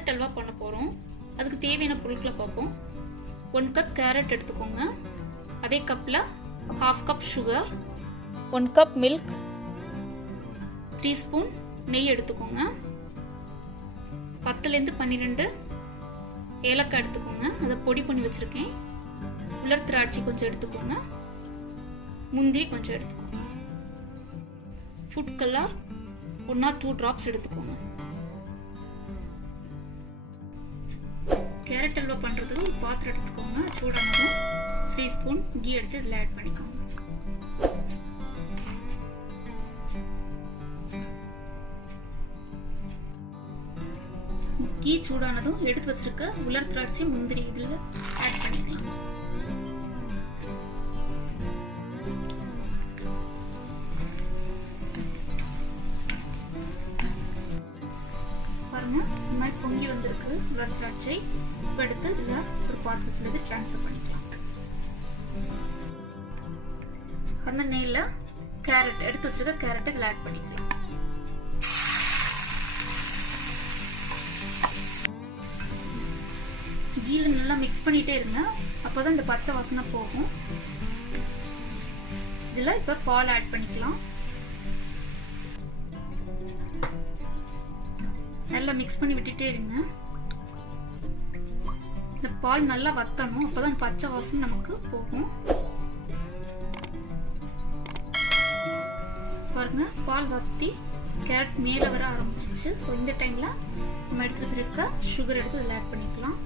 Carrot halwa பண்ண போகிறோம். அதுக்கு தேவையான பொருட்களை பார்ப்போம். 1 கப் கேரட் எடுத்துக்கோங்க. அதே கப்பில் 1/2 cup sugar, 1 cup milk, 3 spoon நெய் எடுத்துக்கோங்க. 10லேருந்து 12 ஏலக்காய் எடுத்துக்கோங்க. அதை பொடி பண்ணி வச்சுருக்கேன். உலர் திராட்சை கொஞ்சம் எடுத்துக்கோங்க. முந்திரி கொஞ்சம் எடுத்துக்கோங்க. ஃபுட் கலர் 1 or 2 drops எடுத்துக்கோங்க. கேரட் அல்வா பண்ணுறதுக்கு ஒரு பாத்திரம் எடுத்துக்கோங்க. சூடானதும் 3 ஸ்பூன் கீ எடுத்து இதில் ஆட் பண்ணிக்கோங்க. கீ சூடானதும் எடுத்து வச்சிருக்க உலர் திராட்சை முந்திரி இதில் ஆட் பண்ணிக்கலாம். பாருங்க, இந்த மாதிரி பொங்கி வந்திருக்கு உலர் திராட்சை. இப்போ எடுத்து இதில் ஒரு பாத்திரத்தில் ட்ரான்ஸ்ஃபர் பண்ணிக்கலாம். அந்த நெய்யில் கேரட் எடுத்து வச்சிருக்க கேரட்டை இதில் ஆட் பண்ணிக்கலாம். கீழ நல்லா மிக்ஸ் பண்ணிட்டே இருங்க. அப்போதான் இந்த பச்சை வாசனை போகும். இதில் இப்போ பால் ஆட் பண்ணிக்கலாம். நல்லா மிக்ஸ் பண்ணி விட்டுட்டே இருங்க. இந்த பால் நல்லா வத்தணும். அப்போதான் பச்சை வாசனை நமக்கு போகும். பாருங்க, பால் வத்தி கேரட் மேலே வர ஆரம்பிச்சிருச்சு. ஸோ இந்த டைமில் நம்ம எடுத்து வச்சிருக்க சுகர் எடுத்து இதில் ஆட் பண்ணிக்கலாம்.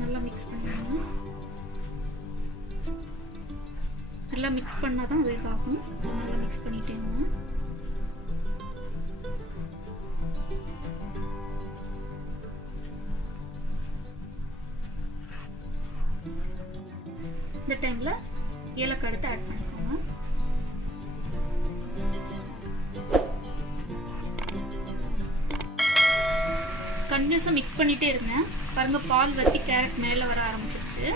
நல்லா மிக்ஸ் பண்ணிடுங்க. நல்லா மிக்ஸ் பண்ணாதான் அது இதாகும். நல்லா மிக்ஸ் பண்ணிட்டேங்க. இந்த டைம்ல ஏலக்காய் எடுத்து ஆட் பண்ணிக்கோங்க. கண்டினியூஸா மிக்ஸ் பண்ணிட்டே இருங்க. பாருங்க, பால் வத்தி கேரட் மேல வர ஆரம்பிச்சிருச்சு.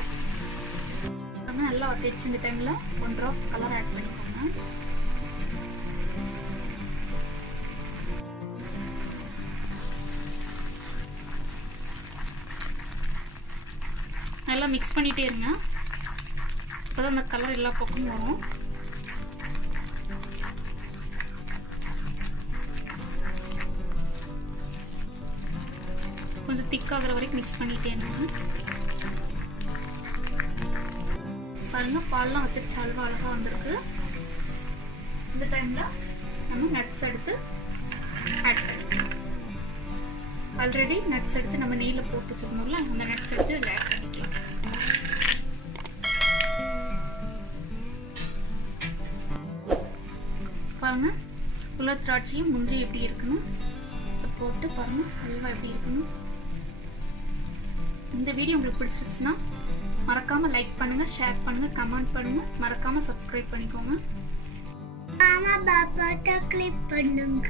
நல்லா வத்திடுச்சு. இந்த டைம்ல 1 drop கலர் ஆட் பண்ணிக்கோங்க. நல்லா மிக்ஸ் பண்ணிட்டே இருங்க. அப்பதான் அந்த கலர் எல்லா பக்கமும் வரும். கொஞ்சம் திக்காகிற வரைக்கும் மிக்ஸ் பண்ணிட்டே இருங்க. பாருங்க, பால்லாம் வச்சிருச்சு. அல்வா அழகா வந்திருக்கு. இந்த டைம்ல நம்ம நட்ஸ் எடுத்து ஆட் பண்ணிக்கலாம். ஆல்ரெடி நட்ஸ் எடுத்து நம்ம நெய்ல போட்டு வச்சிருந்தோம்ல, அந்த நட்ஸ் எடுத்து இதில் ஆட் பண்ணிக்கலாம். பாருங்க, உலர் திராட்சையும் முந்திரி எப்படி இருக்குன்னு போட்டு பாருங்க, அல்வா எப்படி இருக்குன்னு. இந்த வீடியோ உங்களுக்கு பிடிச்சிருச்சுன்னா மறக்காம லைக் பண்ணுங்க, ஷேர் பண்ணுங்க, கமெண்ட் பண்ணுங்க, மறக்காம சப்ஸ்கிரைப் பண்ணிக்கோங்க. மாமா பாப்பா கிளிக் பண்ணுங்க.